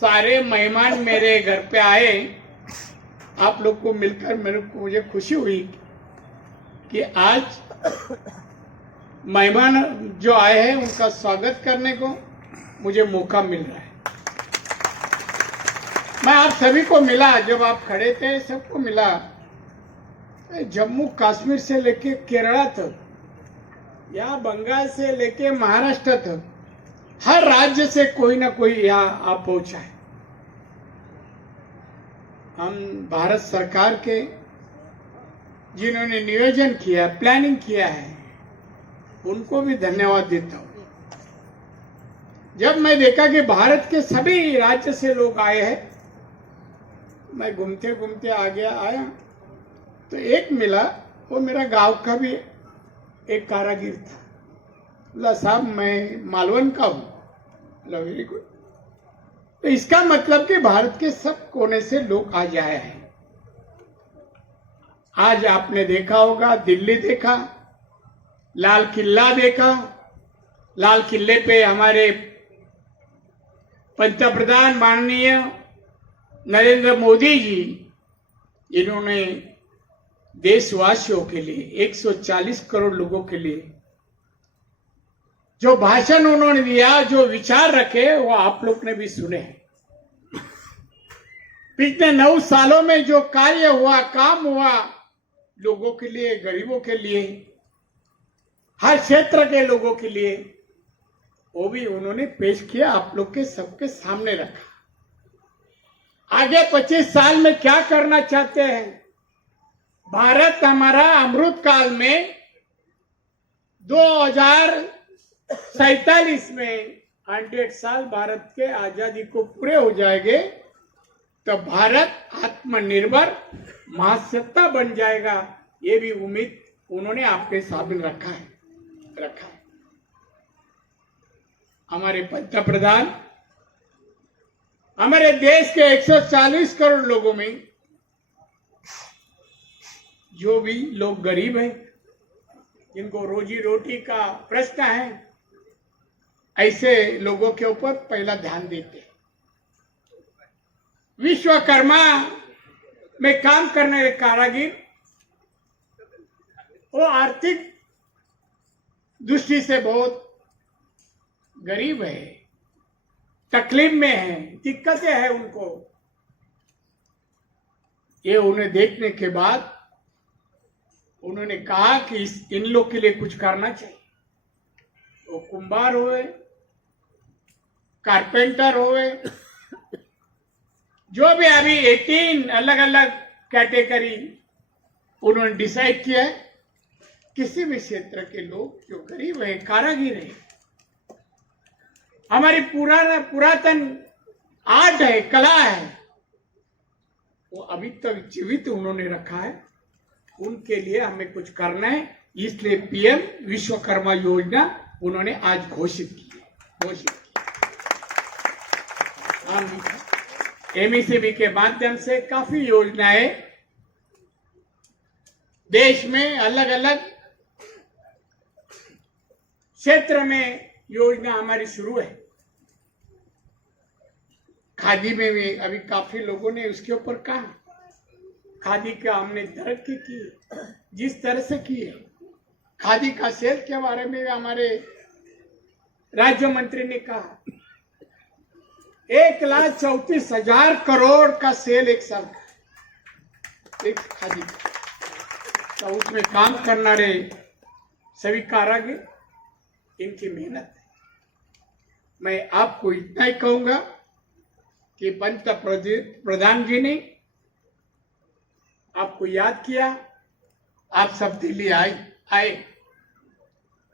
सारे मेहमान मेरे घर पे आए, आप लोग को मिलकर मुझे खुशी हुई कि आज मेहमान जो आए हैं उनका स्वागत करने को मुझे मौका मिल रहा है। मैं आप सभी को मिला, जब आप खड़े थे सबको मिला। जम्मू कश्मीर से लेके केरला तक, या बंगाल से लेके महाराष्ट्र तक, हर राज्य से कोई ना कोई यहाँ आप पहुंचा है। हम भारत सरकार के जिन्होंने नियोजन किया, प्लानिंग किया है, उनको भी धन्यवाद देता हूं। जब मैं देखा कि भारत के सभी राज्य से लोग आए हैं, मैं घूमते घूमते आया तो एक मिला, वो मेरा गांव का भी एक कारागिर था। बोला साहब मैं मालवन का हूं। Very good. तो इसका मतलब कि भारत के सब कोने से लोग आज आए हैं। आज आपने देखा होगा, दिल्ली देखा, लाल किला देखा। लाल किले पे हमारे पंतप्रधान माननीय नरेंद्र मोदी जी, इन्होंने देशवासियों के लिए 140 करोड़ लोगों के लिए जो भाषण उन्होंने दिया, जो विचार रखे, वो आप लोग ने भी सुने हैं। पिछले 9 सालों में जो कार्य हुआ, काम हुआ, लोगों के लिए, गरीबों के लिए, हर क्षेत्र के लोगों के लिए, वो भी उन्होंने पेश किया, आप लोग के सबके सामने रखा। आगे 25 साल में क्या करना चाहते हैं? भारत हमारा अमृत काल में 2047 में 100 साल भारत के आजादी को पूरे हो जाएंगे, तो भारत आत्मनिर्भर महासत्ता बन जाएगा। ये भी उम्मीद उन्होंने आपके सामने रखा है। हमारे पंतप्रधान हमारे देश के 140 करोड़ लोगों में जो भी लोग गरीब हैं, जिनको रोजी रोटी का प्रश्न है, ऐसे लोगों के ऊपर पहला ध्यान देते हैं। विश्वकर्मा में काम करने वाले कारागिर, वो आर्थिक दृष्टि से बहुत गरीब है, तकलीफ में है, दिक्कतें हैं उनको। ये उन्हें देखने के बाद उन्होंने कहा कि इन लोग के लिए कुछ करना चाहिए। वो कुंभार हुए, कारपेंटर हुए, जो भी अभी 18 अलग अलग कैटेगरी उन्होंने डिसाइड किया है। किसी भी क्षेत्र के लोग जो गरीब है, कारागिर है, हमारी पुरातन आर्ट है, कला है, वो अभी तक जीवित उन्होंने रखा है। उनके लिए हमें कुछ करना है, इसलिए पीएम विश्वकर्मा योजना उन्होंने आज घोषित की। हम एमईसीबी के माध्यम से काफी योजनाएं देश में अलग अलग क्षेत्र में योजना हमारी शुरू है। खादी में भी अभी काफी लोगों ने उसके ऊपर कहा। खादी का हमने तरक्की की, जिस तरह से की है। खादी का सेल के बारे में हमारे राज्य मंत्री ने कहा 1,34,000 करोड़ का सेल एक साल का, एक खादी का। तो उसमें काम करना रहे सभी कारागिर, इनकी मेहनत है। मैं आपको इतना ही कहूंगा कि पंतप्रधान जी ने आपको याद किया, आप सब दिल्ली आए।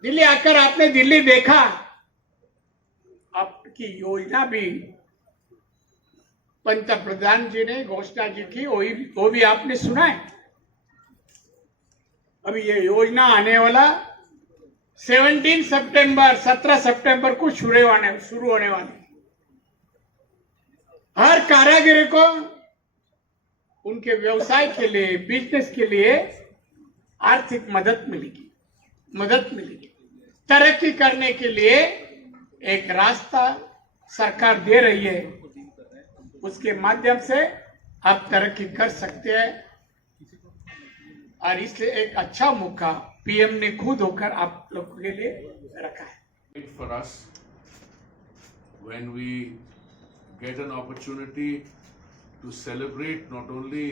दिल्ली आकर आपने दिल्ली देखा, आपकी योजना भी पंतप्रधान जी ने घोषणा की थी, वो भी आपने सुना है। अभी ये योजना आने वाला 17 सितंबर को शुरू होने वाली। हर कारागिर को उनके व्यवसाय के लिए, बिजनेस के लिए आर्थिक मदद मिलेगी। तरक्की करने के लिए एक रास्ता सरकार दे रही है। उसके माध्यम से आप तरक्की कर सकते हैं। और इसलिए एक अच्छा मौका पीएम ने खुद होकर आप लोगों के लिए रखा है। For us, when we get an opportunity to celebrate not only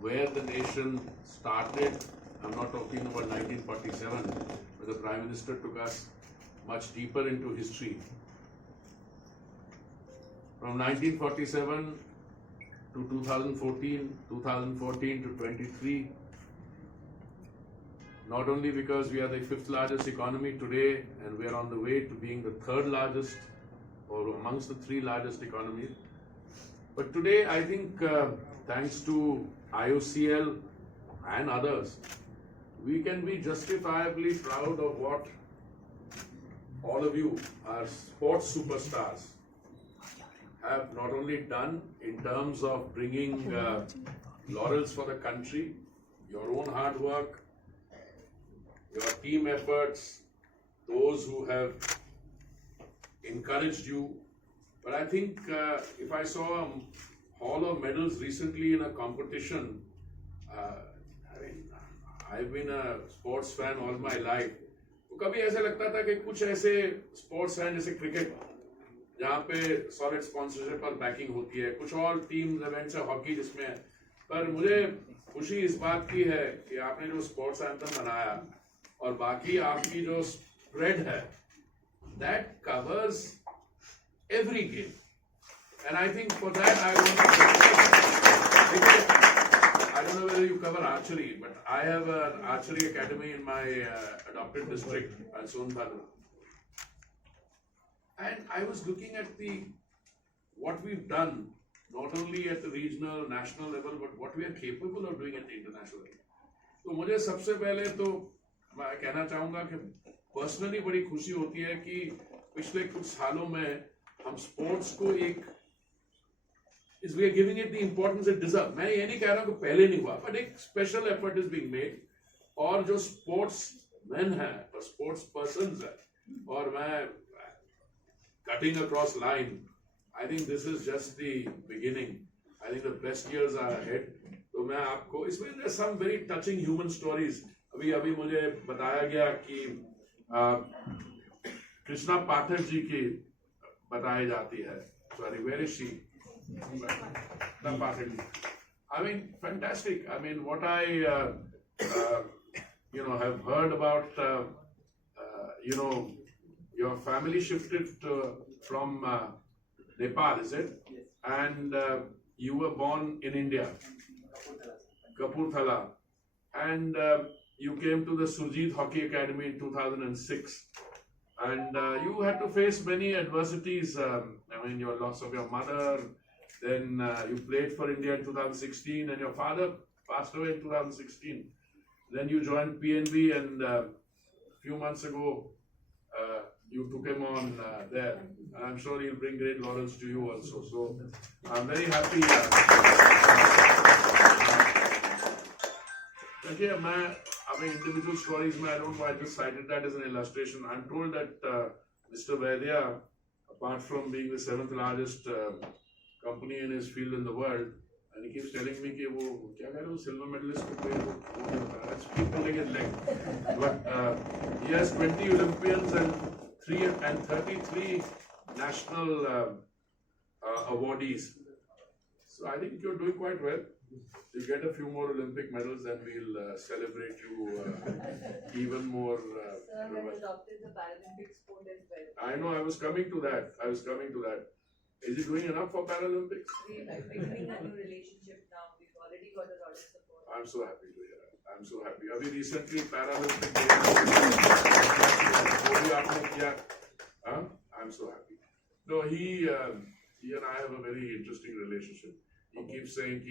where the nation started, I'm not talking about 1947, where the Prime Minister took us much deeper into history. From 1947 to 2014, 2014 to 23, not only because we are the 5th largest economy today and we are on the way to being the 3rd largest or amongst the 3 largest economies, but today I think thanks to IOCL and others, we can be justifiably proud of what all of you, our sports superstars, have not only done in terms of bringing laurels for the country, your own hard work, your team efforts, those who have encouraged you. But I think if I saw a haul of medals recently in a competition, I've been a sports fan all my life. तो कभी ऐसे लगता था कि कुछ ऐसे sports हैं जैसे क्रिकेट, जहाँ पे सॉलिड स्पॉन्सरशिप और बैकिंग होती है, कुछ और टीम इवेंट्स है हॉकी जिसमें है। पर मुझे खुशी इस बात की है कि आपने जो स्पोर्ट्स एंथम बनाया और बाकी आपकी जो स्प्रेड है, that covers every game, and I think for that I don't know whether you cover archery, but I have an archery academy in my adopted district, Sonbhadra. And I was looking at what we've done, not only at the regional, national level, but what we are capable of doing at the international level. तो मुझे सबसे पहले तो मैं कहना चाहूँगा कि personally बड़ी खुशी होती है कि पिछले कुछ सालों में हम स्पोर्ट्स को we are giving it the importance it deserves. मैं ये नहीं कह रहा हूँ कि पहले नहीं हुआ, but एक special effort is being made. और जो स्पोर्ट्स मैन है और स्पोर्ट्स पर्सन्स है, और मैं cutting across line, I think this is just the beginning. I think the best years are ahead. तो मैं आपको इसमें there's some very touching human stories. अभी मुझे बताया गया कि कृष्णा पाठक जी की बताई जाती है. Sorry, where is she? I mean, fantastic. I mean, what I have heard about, your family shifted from Nepal, is it? Yes. And you were born in India, Kapurthala, and you came to the Surjeet Hockey Academy in 2006. And you had to face many adversities. I mean, your loss of your mother. Then you played for India in 2016, and your father passed away in 2016. Then you joined PNB, and a few months ago, you took him on there. And I'm sure he'll bring great laurels to you also. So I'm very happy. Okay, I mean, individual stories, I don't know, I just cited that as an illustration. I'm told that Mr. Vaidya, apart from being the 7th largest company in his field in the world, and he keeps telling me that silver medalist let's keep pulling his leg. But he has 20 Olympians and 33 national awardees. So I think you're doing quite well. You get a few more Olympic medals, and we'll celebrate you even more. Sir has adopted the Paralympic sport as well. I know. I was coming to that. Is he doing enough for Paralympics? We are beginning a new relationship now. We've already got a lot of support. I'm so happy to hear that. I'm so happy. Abhi recently Paralympic Games. I'm so happy. No, he and I have a very interesting relationship. He keeps saying,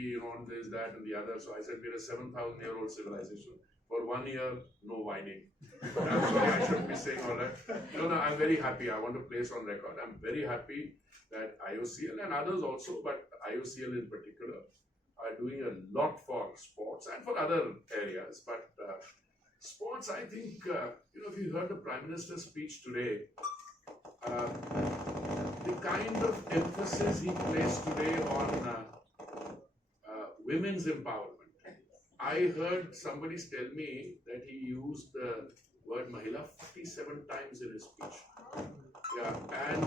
there's that and the other. So I said, we're a 7,000-year-old civilization. For 1 year, no whining. I'm sorry, I shouldn't be saying all that. No, I'm very happy. I want to place on record. I'm very happy that IOCL and others also, but IOCL in particular, are doing a lot for sports and for other areas. But sports, I think, if you heard the Prime Minister's speech today, the kind of emphasis he placed today on women's empowerment. I heard somebody tell me that he used the word Mahila 47 times in his speech. Yeah, and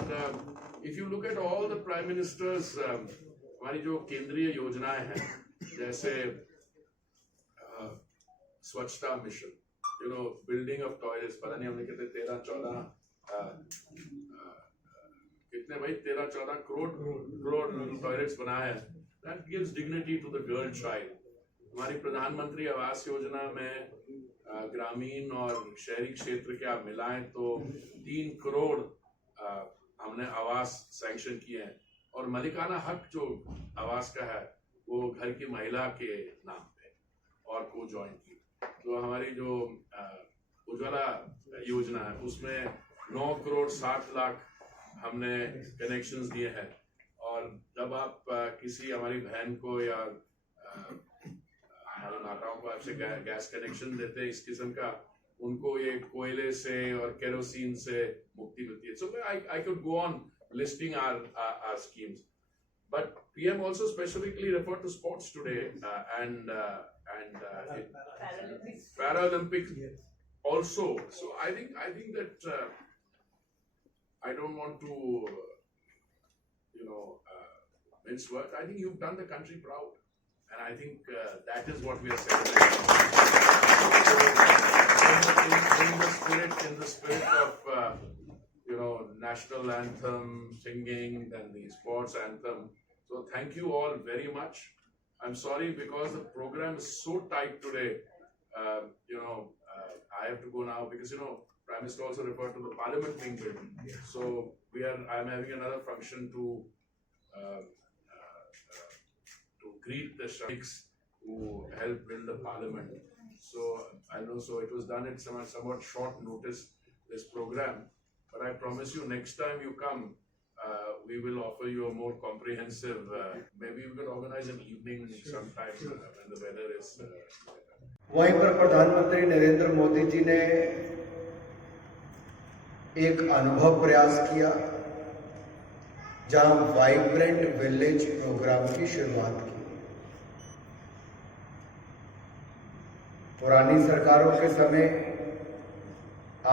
if you look at all the prime ministers, हमारी जो केंद्रीय योजनाएं हैं, जैसे स्वच्छता mission, building of toilets, पता नहीं हमने कितने 13-14 कितने भाई 13-14 करोड़ टॉयलेट्स बनाए हैं. That gives dignity to the girl child. हमारी प्रधानमंत्री आवास योजना में ग्रामीण और शहरी क्षेत्र के आप मिलाएं तो 3 करोड़ हमने आवास सैंक्शन किए हैं, और मलिकाना हक जो आवास का है वो घर की महिला के नाम पे और को ज्वाइन की. तो हमारी जो उज्ज्वला योजना है उसमें 9 करोड़ 60 लाख हमने कनेक्शंस दिए हैं. और जब आप किसी हमारी बहन को या हमारे माताओं को आपसे गैस कनेक्शन देते हैं इस किस्म का, उनको ये कोयले से और केरोसिन से मुक्ति मिलती है. So I could go on listing our schemes, but PM also specifically referred to sports today and Paralympics also. So I think that I don't want to mince words. I think you've done the country proud, and I think that is what we are celebrating. In the spirit of national anthem singing and the sports anthem. So thank you all very much. I'm sorry because the program is so tight today. I have to go now because Prime Minister also referred to the Parliament being built. So I'm having another function to greet the Shrieks who helped build the Parliament. So I know, so it was done at somewhat short notice, this program. But I promise you, next time you come, we will offer you a more comprehensive. Maybe we can organize an evening sometime when the weather is. वहीं पर प्रधानमंत्री नरेंद्र मोदी जी ने एक अनुभव प्रयास किया जहां vibrant village programme की शुरुआत की. पुरानी सरकारों के समय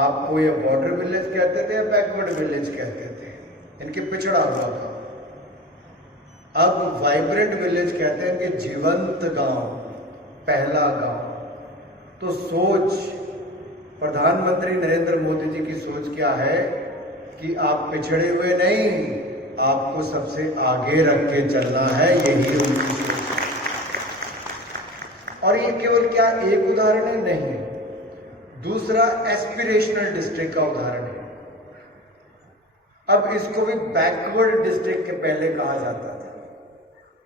आपको ये बॉर्डर विलेज कहते थे या बैकवर्ड विलेज कहते थे, इनके पिछड़ा हुआ था. अब वाइब्रेंट विलेज कहते हैं कि जीवंत गांव, पहला गांव. तो सोच प्रधानमंत्री नरेंद्र मोदी जी की सोच क्या है कि आप पिछड़े हुए नहीं, आपको सबसे आगे रख के चलना है, यही उनकी सोच है. और ये केवल क्या एक उदाहरण है, नहीं, दूसरा एस्पिरेशनल डिस्ट्रिक्ट का उदाहरण है. अब इसको भी बैकवर्ड डिस्ट्रिक्ट के पहले कहा जाता था.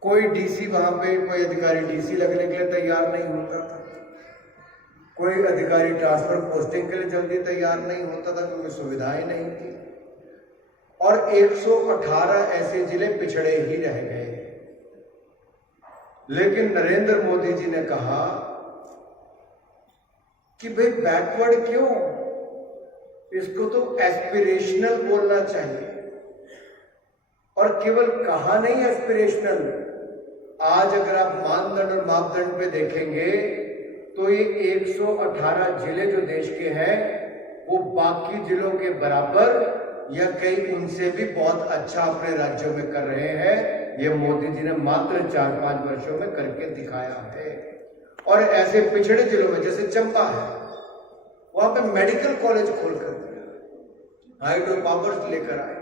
कोई डीसी वहां पे, कोई अधिकारी डीसी लगने के लिए तैयार नहीं होता था, कोई अधिकारी ट्रांसफर पोस्टिंग के लिए जल्दी तैयार नहीं होता था क्योंकि सुविधाएं नहीं थी. और 118 ऐसे जिले पिछड़े ही रह गए. लेकिन नरेंद्र मोदी जी ने कहा कि भाई बैकवर्ड क्यों, इसको तो एस्पिरेशनल बोलना चाहिए. और केवल कहा नहीं एस्पिरेशनल, आज अगर आप मानदंड और मापदंड पे देखेंगे तो ये 118 जिले जो देश के हैं वो बाकी जिलों के बराबर या कई उनसे भी बहुत अच्छा अपने राज्यों में कर रहे हैं. ये मोदी जी ने मात्र 4-5 वर्षों में करके दिखाया है. और ऐसे पिछड़े जिलों में जैसे चंबा है, वहां पे मेडिकल कॉलेज खोलकर दिया, हाइड्रो पावर्स लेकर आए.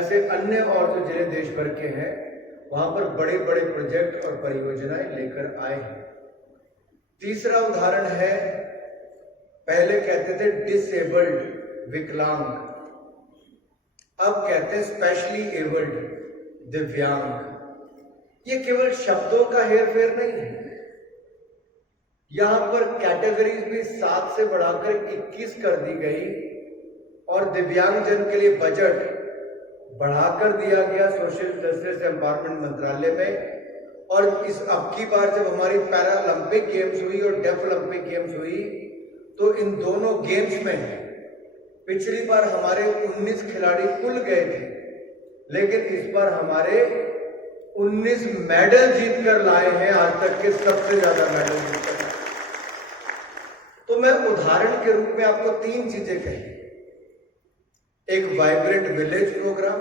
ऐसे अन्य और जो जिले देश भर के हैं वहां पर बड़े बड़े प्रोजेक्ट और परियोजनाएं लेकर आए हैं. तीसरा उदाहरण है, पहले कहते थे डिसेबल्ड, विकलांग, अब कहते हैं स्पेशली एबल्ड, दिव्यांग. ये केवल शब्दों का हेरफेर नहीं है, यहां पर कैटेगरीज भी 7 से बढ़ाकर 21 कर दी गई और दिव्यांगजन के लिए बजट बढ़ाकर दिया गया सोशल जस्टिस एम्पावरमेंट मंत्रालय में. और इस अब की बार जब हमारी पैरालंपिक गेम्स हुई और डेफ ओलंपिक गेम्स हुई तो इन दोनों गेम्स में पिछली बार हमारे 19 खिलाड़ी कुल गए थे, लेकिन इस बार हमारे 19 मेडल जीतकर लाए हैं, आज तक के सबसे ज्यादा मेडल जीतकर लाए। तो मैं उदाहरण के रूप में आपको 3 चीजें कही, एक vibrant village programme,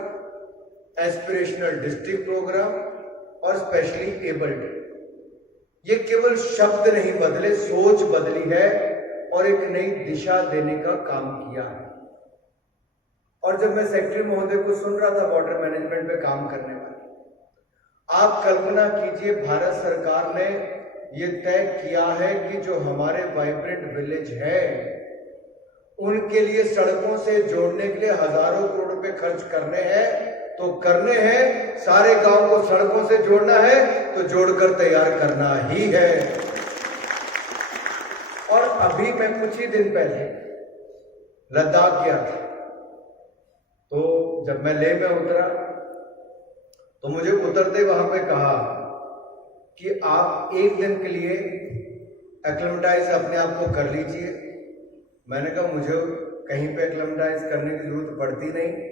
aspirational district programme और स्पेशली एबल्ड। ये केवल शब्द नहीं बदले, सोच बदली है और एक नई दिशा देने का काम किया है। और जब मैं सेक्रेटरी महोदय को सुन रहा था बॉर्डर मैनेजमेंट पे काम करने वाले, आप कल्पना कीजिए भारत सरकार ने ये तय किया है कि जो हमारे वाइब्रेंट विलेज है उनके लिए सड़कों से जोड़ने के लिए हजारों करोड़ रुपए खर्च करने हैं, तो करने हैं। सारे गांव को सड़कों से जोड़ना है तो जोड़कर तैयार करना ही है। और अभी मैं कुछ ही दिन पहले लद्दाख गया था, तो जब मैं लेह में उतरा तो मुझे उतरते वहां पे कहा कि आप एक दिन के लिए एक्लेमेटाइज अपने आप को कर लीजिए। मैंने कहा मुझे कहीं पे एक्लेमेटाइज करने की जरूरत पड़ती नहीं।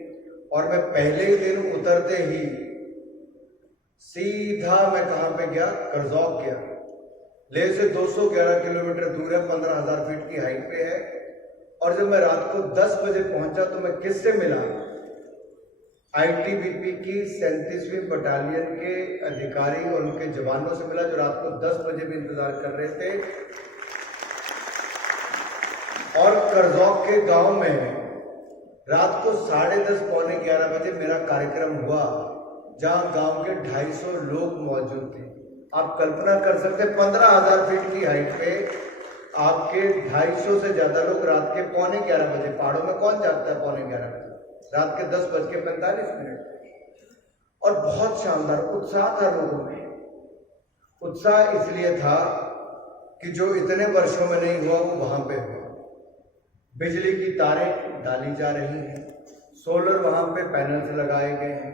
और मैं पहले ही दिन उतरते ही सीधा मैं कहां पे गया, करजौक गया। लेह से 211 किलोमीटर दूर है, 15,000 फीट की हाइट पे है। और जब मैं रात को 10 बजे पहुंचा तो मैं किससे मिला? आईटीबीपी की 37वीं बटालियन के अधिकारी और उनके जवानों से मिला, जो रात को 10 बजे भी इंतजार कर रहे थे। और करजौक के गांव में रात को 10:30 पौने 11 बजे मेरा कार्यक्रम हुआ, जहां गांव के 250 लोग मौजूद थे। आप कल्पना कर सकते हैं 15,000 फीट की हाइट पे आपके 250 से ज्यादा लोग रात के पौने 11 बजे, पहाड़ों में कौन जागता है पौने 11 बजे, रात के 10:45। और बहुत शानदार उत्साह था लोगों में। उत्साह इसलिए था कि जो इतने वर्षों में नहीं हुआ वो वहां पे हुआ। बिजली की तारें डाली जा रही हैं, सोलर वहां पे पैनल्स लगाए गए हैं,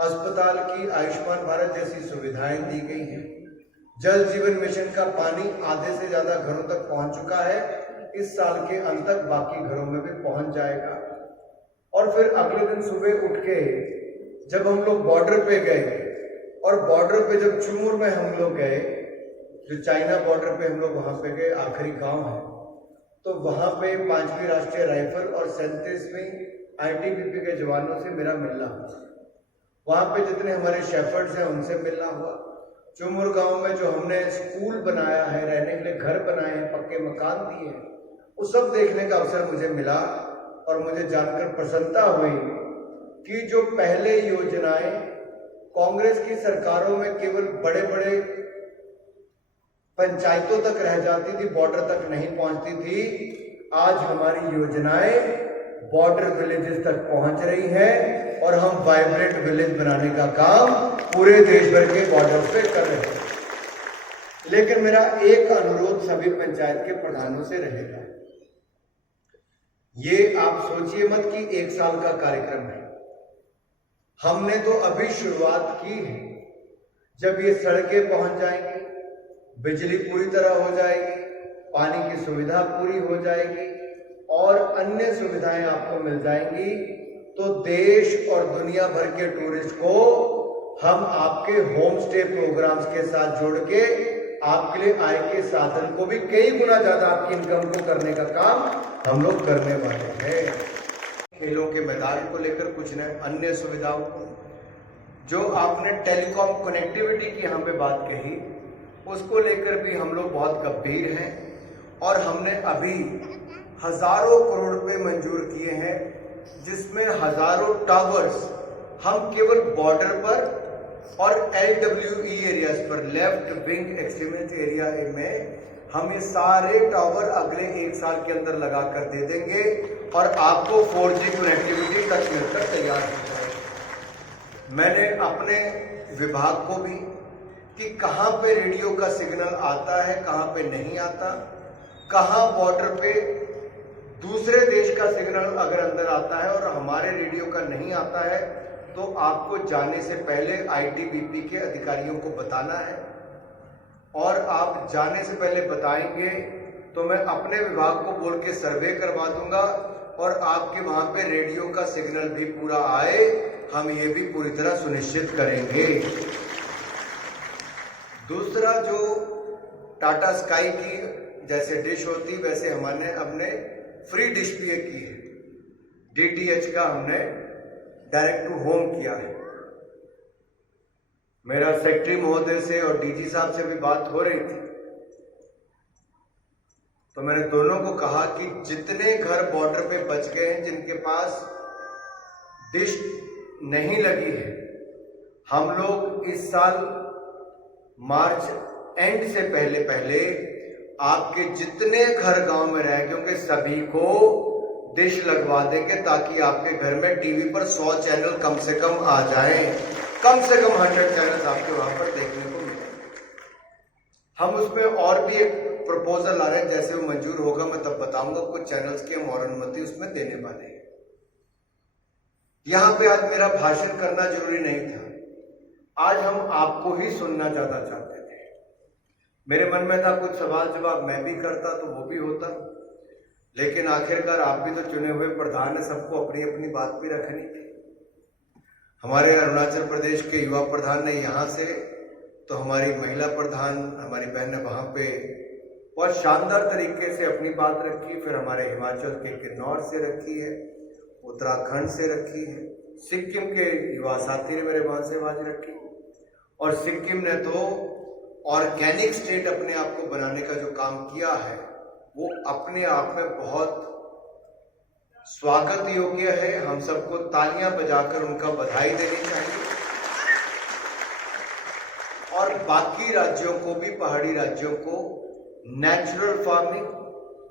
अस्पताल की आयुष्मान भारत जैसी सुविधाएं दी गई हैं, जल जीवन मिशन का पानी आधे से ज्यादा घरों तक पहुंच चुका है, इस साल के अंत तक बाकी घरों में भी पहुंच जाएगा। और फिर अगले दिन सुबह उठ के जब हम लोग बॉर्डर पे गए, और बॉर्डर पे जब चुमूर में हम लोग गए, जो चाइना बॉर्डर पे हम लोग वहां पे गए, आखिरी गांव है, तो वहां पे 5वीं राष्ट्रीय राइफल और 37वीं आईटीबीपी के जवानों से मेरा मिलना हुआ। वहां पे जितने हमारे शेफर्ड्स हैं उनसे मिलना हुआ। चुमूर गांव में जो हमने स्कूल बनाया है, रहने के लिए घर बनाए हैं, पक्के मकान दिए हैं, वो सब देखने का अवसर मुझे मिला। और मुझे जानकर प्रसन्नता हुई कि जो पहले योजनाएं कांग्रेस की सरकारों में केवल बड़े बड़े पंचायतों तक रह जाती थी, बॉर्डर तक नहीं पहुंचती थी, आज हमारी योजनाएं बॉर्डर विलेजेस तक पहुंच रही हैं और हम वाइब्रेंट विलेज बनाने का काम पूरे देश भर के बॉर्डर पे कर रहे हैं। लेकिन मेरा एक अनुरोध सभी पंचायत के प्रधानों से रहेगा, ये आप सोचिए मत कि 1 साल का कार्यक्रम है। हमने तो अभी शुरुआत की है। जब ये सड़कें पहुंच जाएंगी, बिजली पूरी तरह हो जाएगी, पानी की सुविधा पूरी हो जाएगी और अन्य सुविधाएं आपको मिल जाएंगी, तो देश और दुनिया भर के टूरिस्ट को हम आपके होम स्टे प्रोग्राम्स के साथ जोड़ के आपके लिए आय के साधन को भी कई गुना ज्यादा आपकी इनकम को करने का काम हम लोग करने वाले हैं। खेलों के मैदान को लेकर कुछ न अन्य सुविधाओं को, जो आपने टेलीकॉम कनेक्टिविटी की यहाँ पे बात कही, उसको लेकर भी हम लोग बहुत गंभीर हैं। और हमने अभी हजारों करोड़ रुपए मंजूर किए हैं, जिसमें हजारों टावर्स हम केवल बॉर्डर पर और LWE एरियाज पर, लेफ्ट विंग एक्सट्रीमिस्ट एरिया में, हम ये सारे टावर अगले 1 साल के अंदर लगा कर दे देंगे और आपको 4G कनेक्टिविटी तक मिलकर तैयार हो जाएगी। मैंने अपने विभाग को भी कि कहां पे रेडियो का सिग्नल आता है, कहां पे नहीं आता, कहां बॉर्डर पे दूसरे देश का सिग्नल अगर अंदर आता है और हमारे रेडियो का नहीं आता है, तो आपको जाने से पहले आईटीबीपी के अधिकारियों को बताना है। और आप जाने से पहले बताएंगे तो मैं अपने विभाग को बोल के सर्वे करवा दूंगा और आपके वहां पे रेडियो का सिग्नल भी पूरा आए हम ये भी पूरी तरह सुनिश्चित करेंगे। दूसरा, जो टाटा स्काई की जैसे डिश होती वैसे हमने फ्री डिश भी की है, DTH का हमने डायरेक्ट टू होम किया है। मेरा सेक्रेटरी महोदय से और DG साहब से भी बात हो रही थी, तो मैंने दोनों को कहा कि जितने घर बॉर्डर पे बच गए हैं जिनके पास डिश नहीं लगी है, हम लोग इस साल मार्च एंड से पहले आपके जितने घर गांव में रह गए होंगे सभी को डिश लगवा देंगे, ताकि आपके घर में टीवी पर 100 चैनल कम से कम आ जाएं, कम से कम 100 चैनल आपके वहां पर देखने को मिले। हम उसमें और भी एक प्रपोजल आ रहे हैं, जैसे वो मंजूर होगा मैं तब बताऊंगा। कुछ चैनल्स की हम और अनुमति उसमें देने वाले हैं। यहां पे आज मेरा भाषण करना जरूरी नहीं था, आज हम आपको ही सुनना ज्यादा चाहते थे। मेरे मन में था कुछ सवाल जवाब मैं भी करता तो वो भी होता, लेकिन आखिरकार आप भी तो चुने हुए प्रधान है, सबको अपनी अपनी बात भी रखनी थी। हमारे अरुणाचल प्रदेश के युवा प्रधान ने यहाँ से, तो हमारी महिला प्रधान हमारी बहन ने वहां पे बहुत शानदार तरीके से अपनी बात रखी। फिर हमारे हिमाचल के किन्नौर से रखी है, उत्तराखंड से रखी है, सिक्किम के युवा साथी ने मेरे वहां से आवाज रखी, और सिक्किम ने तो ऑर्गेनिक स्टेट अपने आप को बनाने का जो काम किया है वो अपने आप में बहुत स्वागत योग्य है। हम सबको तालियां बजाकर उनका बधाई देनी चाहिए। और बाकी राज्यों को भी, पहाड़ी राज्यों को नेचुरल फार्मिंग,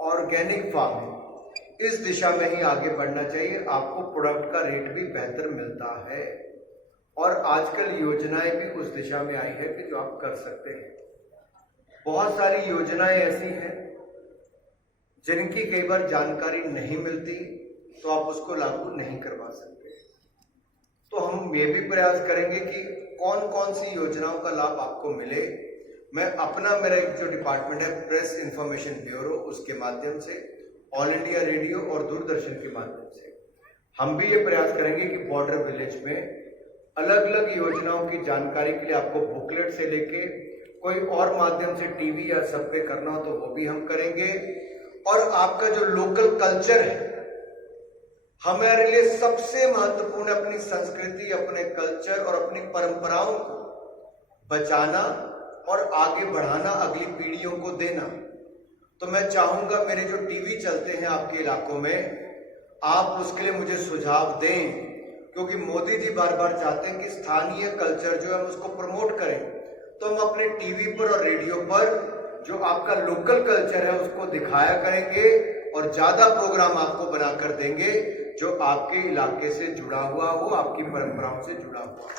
ऑर्गेनिक फार्मिंग, इस दिशा में ही आगे बढ़ना चाहिए। आपको प्रोडक्ट का रेट भी बेहतर मिलता है, और आजकल योजनाएं भी उस दिशा में आई है कि जो आप कर सकते हैं। बहुत सारी योजनाएं ऐसी हैं जिनकी कई बार जानकारी नहीं मिलती, तो आप उसको लागू नहीं करवा सकते। तो हम ये भी प्रयास करेंगे कि कौन कौन सी योजनाओं का लाभ आपको मिले। मैं अपना, मेरा एक जो डिपार्टमेंट है प्रेस इंफॉर्मेशन ब्यूरो, उसके माध्यम से, ऑल इंडिया रेडियो और दूरदर्शन के माध्यम से हम भी ये प्रयास करेंगे कि बॉर्डर विलेज में अलग अलग योजनाओं की जानकारी के लिए आपको बुकलेट से लेके कोई और माध्यम से टीवी या सब पे करना हो तो वो भी हम करेंगे। और आपका जो लोकल कल्चर है, हमारे लिए सबसे महत्वपूर्ण अपनी संस्कृति, अपने कल्चर और अपनी परंपराओं को बचाना और आगे बढ़ाना, अगली पीढ़ियों को देना। तो मैं चाहूंगा मेरे जो टीवी चलते हैं आपके इलाकों में, आप उसके लिए मुझे सुझाव दें, क्योंकि मोदी जी बार बार चाहते हैं कि स्थानीय कल्चर जो है हम उसको प्रमोट करें। तो हम अपने टीवी पर और रेडियो पर जो आपका लोकल कल्चर है उसको दिखाया करेंगे, और ज्यादा प्रोग्राम आपको बनाकर देंगे जो आपके इलाके से जुड़ा हुआ हो, आपकी परंपराओं से जुड़ा हुआ हो।